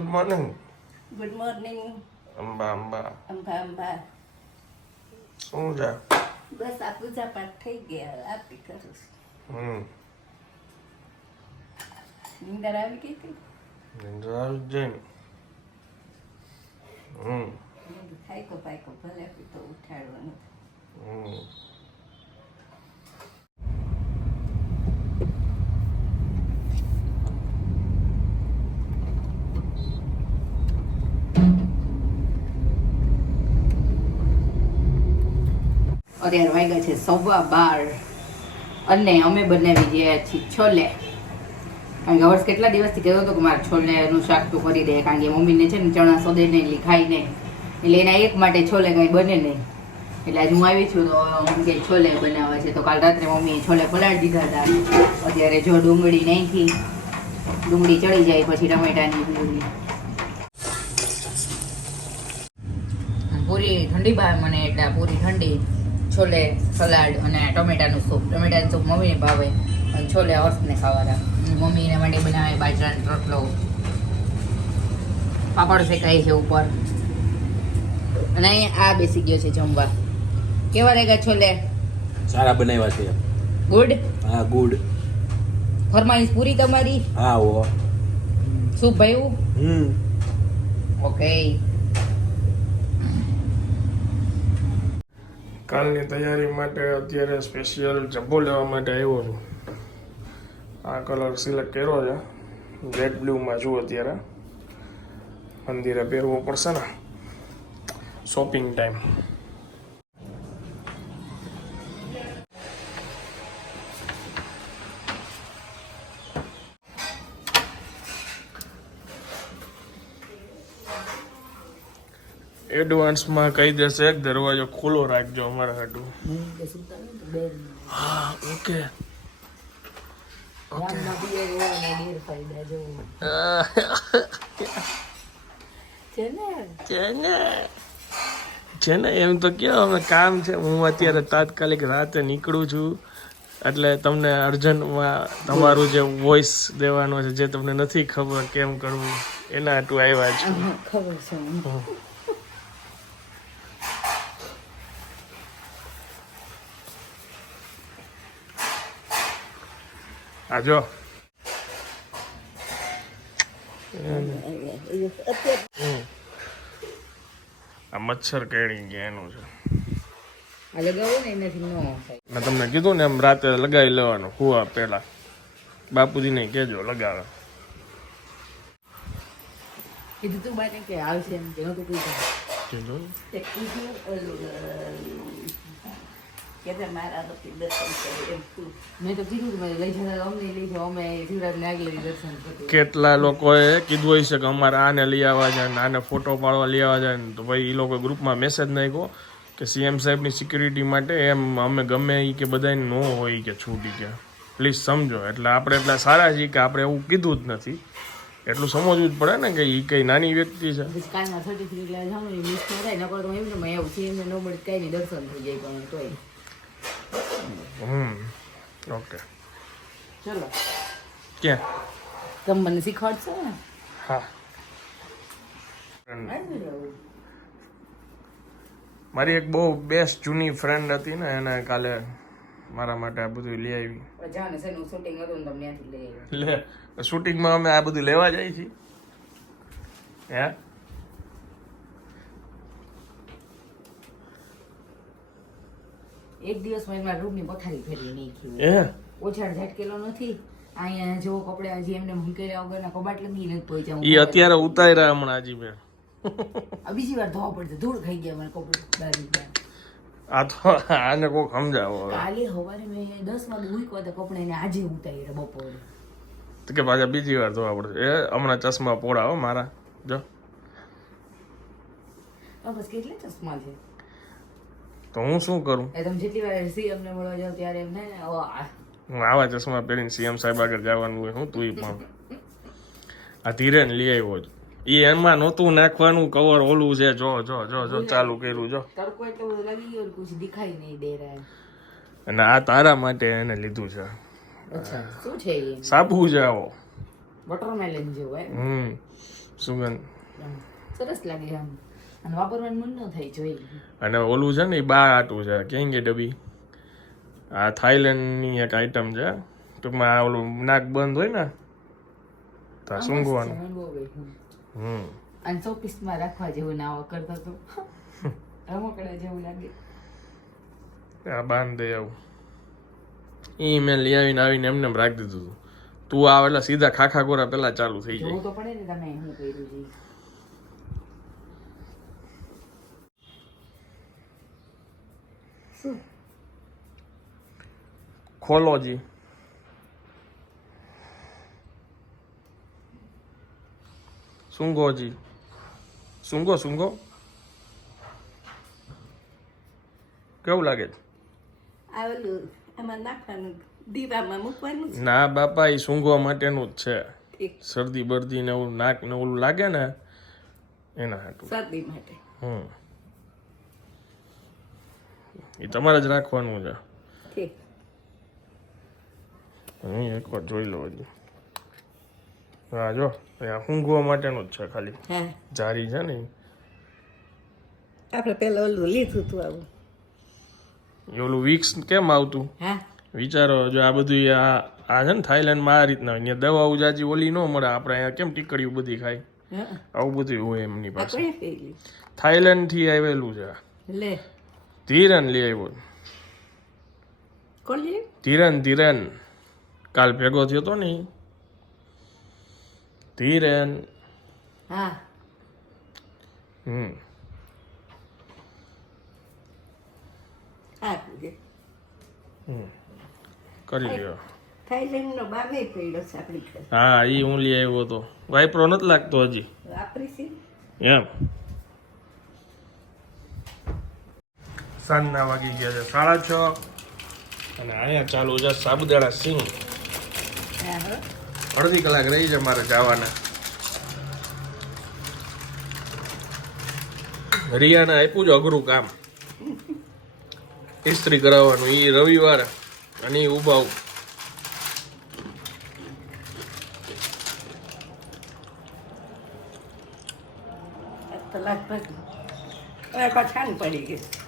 Good morning good morning Amba Amba Amba Amba શું છે? બસ આ પૂજા પાઠ થઈ ગયા. આરતી કરું હમ. નીંદર આવી ગઈ હતી નિંદ્રા આવી જ જાય ને. હમ. ખાઈકો પાઈકો ભલે તો ઉઠાડવાનું. હમ. અત્યારે વાગ્યા છે, સવા બાર. અને અમે બનાવી ગયા છીએ છોલે. કારણ કે વર્ષ કેટલા દિવસથી કહેતો હતો કે મારે છોલેનું શાક તો કરી દે, કારણ કે મમ્મીને છે ને ચણા સોદે નહીં ખાઈ નહીં. એટલે એના એક માટે છોલે કાંઈ બને નહીં. એટલે આજે હું આવી છું તો હું કે છોલે બનાવવા છે. તો કાલ રાત્રે મમ્મીએ છોલે પલાળી દીધા હતા. અત્યારે જો ડુંગળી નાખી. ડુંગળી ચડી જાય પછી ટમેટાની ડુંગળી. પૂરી ઠંડી બહાર મને એટલે પૂરી ઠંડી. છોલે સલાડ અને ટમેટાનું સૂપ. ટમેટાનું સૂપ મમ્મીને ભાવે અને છોલે હર્ષને ખાવાના. અને એના માટે બનાવે બાજરાનો રોટલો. પાપડ શેકાય છે ઉપર. અને અહીંયા આ બેસી ગયો છે જમવા. કેવા લાગ્યા છોલે? સારા બનાવ્યા છે. ગુડ? હા ગુડ. ફરમાઈશ પૂરી તમારી? હા ઓ સૂપ ભાઈ હમ. ઓકે કાલની તૈયારી માટે અત્યારે સ્પેશિયલ જબ્બો લેવા માટે આવ્યો છું. આ કલર સિલેક્ટ કર્યો છે. રેડ બ્લુમાં છું અત્યારે. મંદિરે પહેરવો પડશે ને. શોપિંગ ટાઈમ એડવાન્સમાં કહી દેશે એક દરવાજો ખુલ્લો રાખજો અમારા હાટું. હા ઓકે. છે ને છે ને એમ તો કયો અમે કામ છે. હું અત્યારે તાત્કાલિક રાતે નીકળું છું. એટલે તમને અર્જન્ટમાં તમારું જે વોઇસ દેવાનો છે જે તમને નથી ખબર કેમ કરવું એના હાટું આવ્યા છું ખબર છે. આ જો આ મચ્છર કેણી ગયા એનું છે. ને ન મેં તમને કીધું ને એમ રાતે લગાવી લેવાનું હુવા બાપુજી બાપુજીને કહેજો લગાવે. કીધું તું બાને કે આવશે એમ કે નતું કીધું કીધું કે મારા વતી દર્શન કરે એમ તું મેં તો કીધું કે લઈ જતા અમને લઈ જાઓ અમે શિવરાજને આગળ દર્શન કર્યું કેટલા લોકોએ કીધું હોય છે કે અમારે આને લઈ આવવા જાય ને આને ફોટો પાડવા લઈ આવવા જાય ને તો ભાઈ એ લોકો ગ્રુપમાં મેસેજ નાખ્યો કે સીએમ સાહેબની સિક્યુરિટી માટે એમ અમે ગમે એ કે બધાને ન હોય કે છૂટી કે પ્લીઝ સમજો એટલે આપણે એટલા સારા છીએ કે આપણે એવું કીધું જ નથી. એટલું સમજવું જ પડે ને કે એ કઈ નાની વ્યક્તિ છે. કાલના સર્ટિફિકેટ લેવા જાઉં મિસ ન થાય નકર તો એમ ને એવું છે એમને મળે કઈ દર્શન થઈ જાય પણ તોય. Hmm okay. ચલો. ક્યાં? તમે મને શીખવાડશો ને? હા. મારી એક બહુ બેસ્ટ જૂની ફ્રેન્ડ હતી ને એને કાલે મારા માટે આ બધું લઈ આવી. જાને છે નું શૂટિંગ હતું તમને ત્યાંથી લઈ આવ્યા લે શૂટિંગમાં અમે આ બધું લેવા જાય છીએ. હે? એક દિવસ મેં મારા રૂમની પથારી ફેરવી નાખી ઓછાડ ઝટકેલો નથી. અહીંયા જેવો કપડા હજી એમને મૂકેલા વગરના કબાટ લગી નથી પહોંચ્યા એ અત્યારે ઉતાર્યા હમણાં હજી મેં. બીજી વાર ધોવા પડશે. ધૂળ ખાઈ ગયા મને કપડા. આ તો આને કોક સમજાવો. કાલે સવારે મેં દસ વાગે મૂક્યો તો કપડા એને આજે ઉતાર્યા બપોરે. તો કે પાછા બીજી વાર ધોવા પડશે. એ હમણાં ચશ્મા પોડાવો મારા. જો. બસ કેટલા ચશ્મા છે? તો હું શું કરું? તમે જેટલી વાર સીએમ ને મળવા જાવ ત્યારે એમ થાય ને ઓ આ. હું આવા ચશ્મા પહેરીને સીએમ સાહેબ આગળ જવાનું હોય હું તું પણ. આ ધીરેન લઈ આવ્યો છું એ એમાં નહોતું નાખવાનું કવર ઓલું છે જો જો જો જો ચાલુ કર્યું જો. તડકો એટલો બધો લાગી ગયો કુછ દિખાઈ નહીં દે રહ્યા અને આ તારા માટે એને લીધું છે. અચ્છા શું છે એ? સાબુ છે આવો. વોટરમેલન જેવું હમ સુગંધ. સરસ લાગે આમ. અને વાપરવાનું મન ન થાય જોઈએ અને ઓલું છે ને એ બા આટું છે. કેંગે કે ડબ્બી આ થાઈલેન્ડની એક આઈટમ છે. ટૂંકમાં આ ઓલું નાક બંધ હોય ને તો સૂંઘવાનું. હમ. અને સો રાખવા જેવું ના કરતો તો. રમકડા જેવું લાગે. આ બાંધ દે આવું. એ મેં લઈ આવીને આવીને એમને એમ રાખી દીધું હતું તું આવે એટલે સીધા ખાખા ગોરા પેલા ચાલુ થઈ જાય. તો પડે ને તમે શું કર્યું શું ખોલો જી સુંગો સૂંઘો કેવું લાગે છે? ના બાપા એ સૂંઘવા માટેનું જ છે. શરદી બરદી ને એવું નાક ને ઓલું લાગે ને એના હાટું. શરદી માટે. હમ. એ તમારે જ રાખવાનું છે. ઠીક. હું એકવાર જોઈ લો હજી. હા જો ઊંઘવા માટેનું જ છે ખાલી. જારી છે ને આપણે પેલા ઓલું લીધું હતું આવું. એ ઓલું વિક્સ કેમ આવતું? વિચારો જો આ બધું આ આ છે ને થાઈલેન્ડમાં આ રીતના હોય. દવાઓ જાજી ઓલી ન મળે આપણે અહીંયા કેમ ટીકડીઓ બધી ખાય? આવું બધું હોય એમની પાસે. થાઈલેન્ડથી આવેલું છે લે. ધીરન લઈ આવ્યો. ધીરન ધીરન કાલ ભેગો થયો તો ને. ધીરન હા. હમ. કરી લ્યો. થાઈલેન્ડનો બામે પડ્યો છે આપણી હા એ હું લઈ આવ્યો તો. વાઇપરો નથી લાગતો હજી. વાપરી છે? એમ. સાંજના વાગી ગયા છે. સાડા છ? અને અહીંયા ચાલુ છે સાબુદાણા સિંહ અડધી કલાક રહી છે મારે જવાના. રિયાને આપ્યું છે અઘરું કામ. ઇસ્ત્રી કરાવવાનું. એ રવિવાર અને ઊભા ઉભાવ પડી ગઈ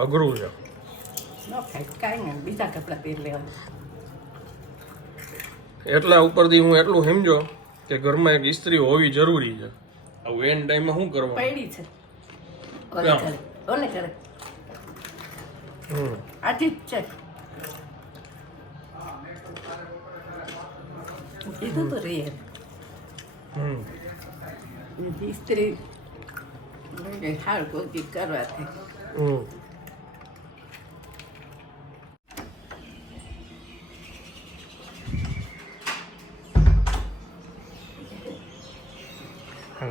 અઘરું છે બીજા કપડાં પહેરી એટલા ઉપરથી હું એટલું સમજો કે ઘરમાં એક ઇસ્ત્રી હોવી જરૂરી છે. આ વેન ટાઈમમાં શું કરવાનું? પડી છે. ઓલે? કરે ઓલે કરે. હમ. આથી જ છે. કીધું તો રે હમ. ઇસ્ત્રી હાલ કોઈ કોકી કરવાથી. હમ.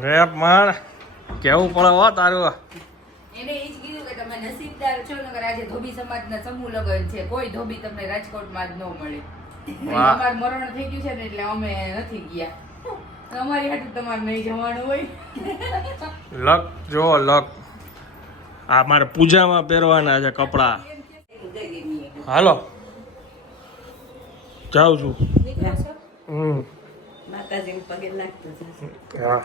રે માણ કેવું પડે હો તારું? એને એ જ કીધું કે તમે નસીબદાર છો નકર આજે ધોબી સમાજના સમૂહ લગન છે. કોઈ ધોબી તમને રાજકોટમાં જ ન મળે. અમારું મરણ થઈ ગયું છે ને એટલે અમે નથી ગયા. અમારી હાટું તમારે નહીં જવાનું હોય. લક જો લક આ મારે પૂજામાં પહેરવાના છે કપડા. હાલો. જાઉં છું. હમ. માતાજી પગે લાગતું હા હા,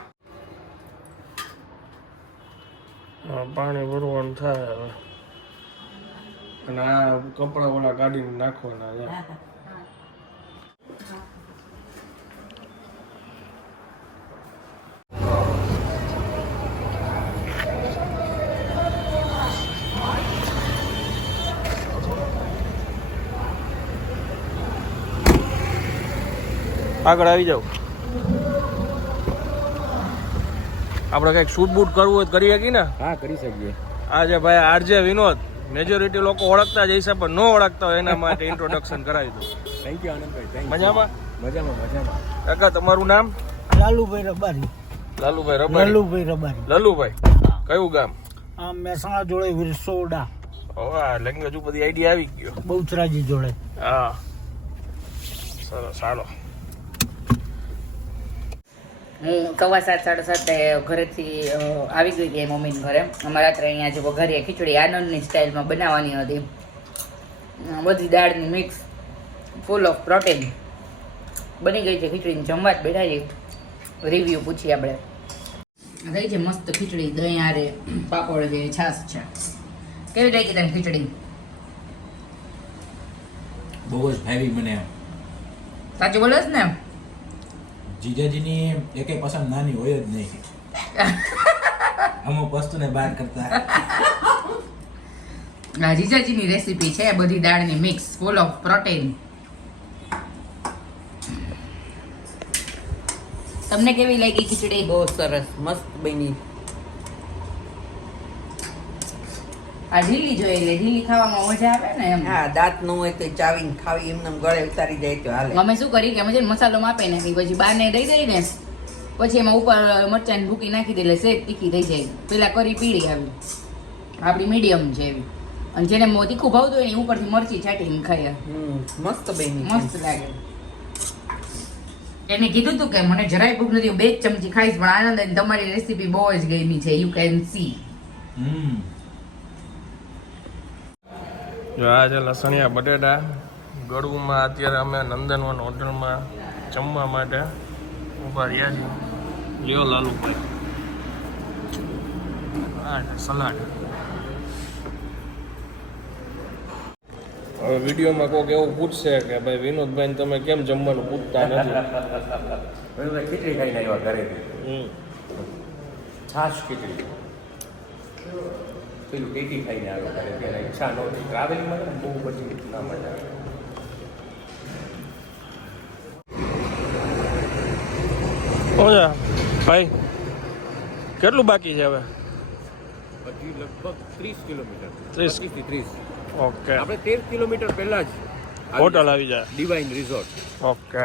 પાણી ભરવાનું થાય હવે. અને આ કપડા ઓલા કાઢીને નાખવાના છે આગળ આવી જાવ આપણે કંઈક શૂટ બૂટ કરવું હોય તો કરી શકીએ ને? હા કરી શકીએ. આજે ભાઈ આરજે વિનોદ મેજોરિટી લોકો ઓળખતા જ હશે પણ ન ઓળખતા હોય એના માટે ઇન્ટ્રોડક્શન કરાવી દઉં. થેન્ક યુ આનંદભાઈ થેન્ક મજામાં? મજામાં મજામાં. કાકા તમારું નામ? લાલુભાઈ રબારી. લાલુભાઈ રબારી. લાલુભાઈ રબારી. લાલુભાઈ કયું ગામ? આ મહેસાણા જોડે વિરસોડા. ઓવા લેંગ્વેજ ઉપર આઈડિયા આવી ગયો. બહુચરાજી જોડે. હા. સરસ ચાલો હું સવા સાત સાડા સાતે ઘરેથી આવી ગઈ હતી મમ્મીને ઘરે. અમારે રાત્રે અહીંયા જે વઘારીએ ખીચડી આનંદની સ્ટાઇલમાં બનાવવાની હતી. બધી દાળની મિક્સ ફૂલ ઓફ પ્રોટીન બની ગઈ છે ખીચડીને જમવા જ બેઠા છીએ. રિવ્યૂ પૂછીએ આપણે. થઈ છે મસ્ત ખીચડી દહીં આરે પાપડ છે છાશ છે. કેવી લાગી તને ખીચડી? બહુ જ ભાવી મને સાચું બોલે છે ને? જીજાજીની એક પસંદ નાની હોય જ નહીં. અમુક વસ્તુને બહાર કરતા આ જીજાજીની રેસીપી છે બધી દાળની મિક્સ ફૂલ ઓફ પ્રોટીન તમને કેવી લાગી ખીચડી? બહુ સરસ મસ્ત બની. આ ઢીલી જોઈએ એટલે ઢીલી ખાવામાં મજા આવે ને એમ. હા દાંત ન હોય તો ચાવીને ખાવી એમને ગળે ઉતારી જાય તો હાલે. અમે શું કરી કે અમે છે ને મસાલો માપે નાખી પછી બારને દઈ દઈ ને પછી એમાં ઉપર મરચાં ભૂકી નાખી દે એટલે શેક તીખી થઈ જાય. પેલા કરી પીળી આવી. આપણી મીડિયમ છે એવી. અને જેને મો તીખું ભાવતું હોય ને ઉપરથી મરચી છાંટીને ખાઈએ. મસ્ત બેની મસ્ત લાગે. એને કીધું તું કે મને જરાય ભૂખ નથી હું બે ચમચી ખાઈશ પણ આનંદ તમારી રેસીપી બહુ જ ગમી છે યુ કેન સી હમ. જો આ છે લસણિયા બટેટા ગળુમાં અત્યારે અમે નંદનવન હોટલમાં જમવા માટે ઊભા રહ્યા છીએ. લ્યો લાલુભાઈ. આ સલાડ. હવે વિડીયોમાં કોઈક એવું પૂછશે કે ભાઈ વિનોદભાઈ તમે કેમ જમવાનું પૂછતા નથી? ખીચડી ખાઈને આવ્યા ઘરેથી. છાશ ખીચડી. પેલું ટેકી ખાઈને આવ્યો કરે ત્યારે ઈચ્છા નહોતી. ટ્રાવેલિંગમાં ને બહુ પછી ના મજા આવે. ઓજા ભાઈ કેટલું બાકી છે હવે? હજી લગભગ ત્રીસ કિલોમીટર. 30. થી ત્રીસ. ઓકે. આપણે તેર કિલોમીટર પહેલા જ હોટલ આવી જાય. Divine resort okay.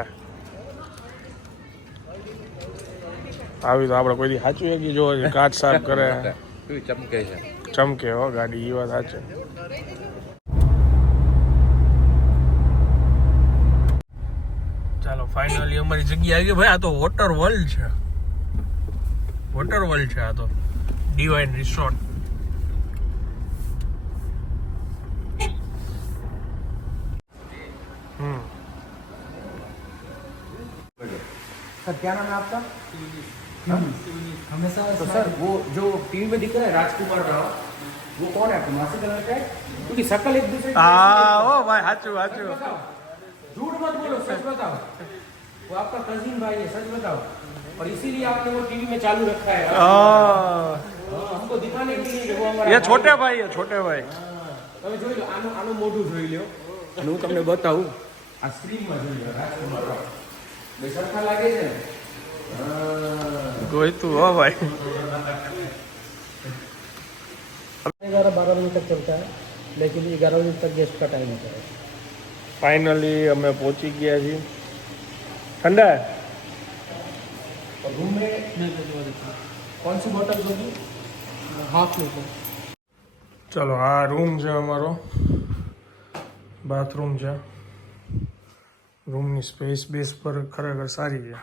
આવી તો આપણે કોઈ સાચું એકી જો કાચ સાફ કરે. ચમકે છે. ચમકે હો ગાડી એ વાત સાચે. ચાલો ફાઈનલી અમારી જગ્યા આવી ગઈ. ભાઈ આ તો વોટર વર્લ્ડ છે. વોટર વર્લ્ડ છે આ તો. ડિવાઇન રિસોર્ટ હમ. સર નામ આપતા हमेशा तो सर वो जो टीवी में दिख रहा है राजकुमार राव वो कौन है आपको मासी कलर का है क्योंकि शकल एक दूसरे की- હા ઓ ભાઈ સાચું સાચું झूठ मत बोलो सच बताओ वो आपका कजिन भाई है सच बताओ और इसीलिए आपने वो टीवी में चालू रखा है આ, हाँ, हमको दिखाने के लिए कि वो हमारा ये छोटे भाई है छोटे भाई તમે જોઈ લો આનું આનું મોઢું જોઈ લ્યો અને હું તમને બતાવું આ સ્ક્રીનમાં જોઈ લો રાજકુમાર રાવ બે સરખા લાગે છે ને હા. કોઈ તું હો ભાઈ ग्यारह बारह बजे तक चलता है लेकिन ग्यारह बजे तक गेस्ट का टाइम होता है ફાઇનલી અમે પહોંચી ગયા છીએ ઠંડા है? और रूम में कौन सी बोतल होगी हाफ लीटर ચલો આ રૂમ છે અમારો બાથરૂમ છે રૂમની સ્પેસ બેસ પર ખરેખર સારી છે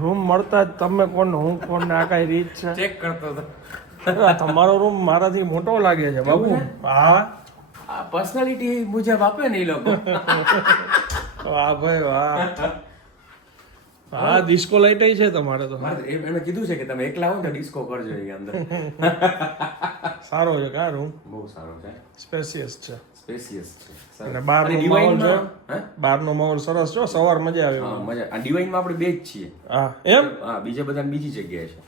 રૂમ મળતા જ તમે કોણ હું કોણ ને આ કઈ રીત છે? ચેક કરતો હતો. તમારો રૂમ મારાથી મોટો લાગે છે બાબુ. હા. આ પર્સનાલિટી મુજબ આપે ને એ લોકો. વાહ ભાઈ વાહ. હા ડિસ્કો લાઈટ છે તમારે તો. એમણે કીધું છે કે તમે એકલા હો ને તો ડિસ્કો કરજો એ અંદર. સારો છે કા રૂમ બહુ સારો છે. સ્પેસિયસ છે. સ્પેસિયસ છે. અને બહારનો માહોલ જો? બહારનો માહોલ સરસ છો સવાર મજા આવે. હા મજા. આ ડિવાઇનમાં આપણે બે જ છીએ. હા એમ? હા બીજા બધા બીજી જગ્યાએ છે.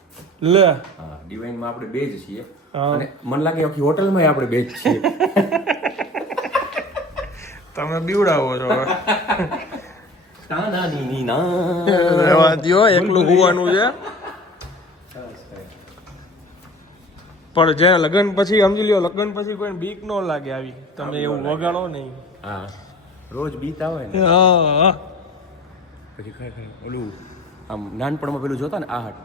લે. હા ડિવાઇનમાં આપણે બે જ છીએ. અને મને લાગે આખી હોટલમાં આપણે બે જ છીએ. તમે બીવડાવો છો હવે. એકલું હોવાનું છે. પણ જે લગ્ન પછી સમજી લ્યો લગ્ન પછી કોઈ બીક ન લાગે આવી. તમે એવું વગાડો નહીં. હા. રોજ બીત આવે ને. હા પછી ખરેખર ઓલું આમ નાનપણમાં પેલું જોતા ને આહટ.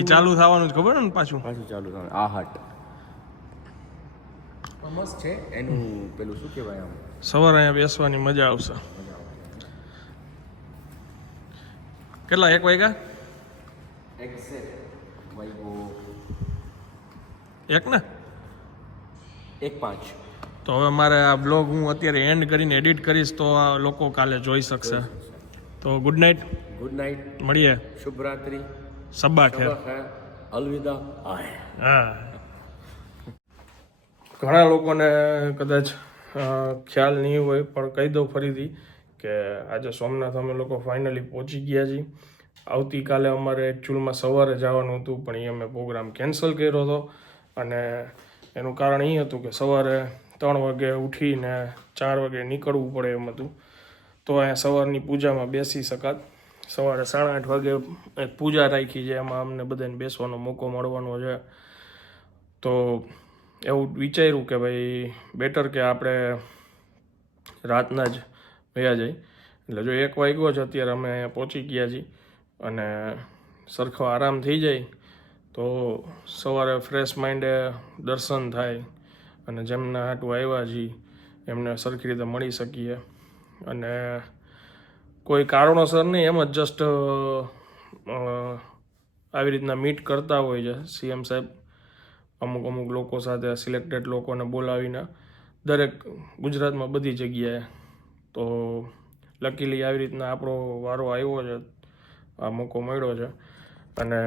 એ ચાલુ થવાનું જ ખબર ને પાછું? પાછું ચાલુ થવાનું આહટ. મસ્ત છે. એનું પેલું શું કહેવાય આમ? સવારે અહીંયા બેસવાની મજા આવશે. કેટલા એક વાગ્યા? એક ને? એક પાંચ. તો હવે મારે આ બ્લોગ હું અત્યારે એન્ડ કરીને એડિટ કરીશ તો આ લોકો કાલે જોઈ શકશે. તો ગુડ નાઇટ ગુડ નાઇટ મળીએ. શુભરાત્રી. સબ્બા ખેર. અલવિદા હા. ઘણા લોકોને કદાચ ખ્યાલ નહીં હોય પણ કહી દઉં ફરીથી. કે આજે સોમનાથ અમે લોકો ફાઇનલી પહોંચી ગયા છીએ. આવતીકાલે અમારે એકચ્યુઅલમાં સવારે જવાનું હતું, પણ એ અમે પ્રોગ્રામ કેન્સલ કર્યો હતો. અને એનું કારણ એ હતું કે સવારે ત્રણ વાગે ઉઠીને ચાર વાગે નીકળવું પડે એમ હતું. તો અહીંયા સવારની પૂજામાં બેસી શકાત. સવારે સાડા આઠ વાગે પૂજા રાખી છે, એમાં અમને બધાને બેસવાનો મોકો મળવાનો છે. તો એવું વિચાર્યું કે ભાઈ બેટર કે આપણે રાતના જ વયા જાય. એટલે જો એક વાગ્યો છે અત્યારે અમે અહીંયા પહોંચી ગયા છીએ અને સરખો આરામ થઈ જાય તો સવારે ફ્રેશ માઇન્ડે દર્શન થાય અને જેમના હાટું આવ્યા છીએ એમને સરખી રીતે મળી શકીએ. અને કોઈ કારણોસર નહીં, એમ જ જસ્ટ આવી રીતના મીટ કરતા હોય છે સીએમ સાહેબ. અમુક અમુક લોકો સાથે સિલેક્ટેડ લોકોને બોલાવીને દરેક ગુજરાતમાં બધી જગ્યાએ તો લકીલી આવી રીતના આપણો વારો આવ્યો છે, આ મોકો મળ્યો છે. અને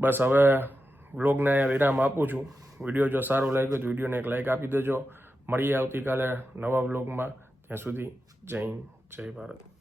બસ હવે વ્લોગને વિરામ આપું છું. વીડિયો જો સારો લાગ્યો તો વિડીયોને એક લાઈક આપી દેજો. મળીએ આવતીકાલે નવા વ્લોગમાં. ત્યાં સુધી જય હિન્દ, જય ભારત.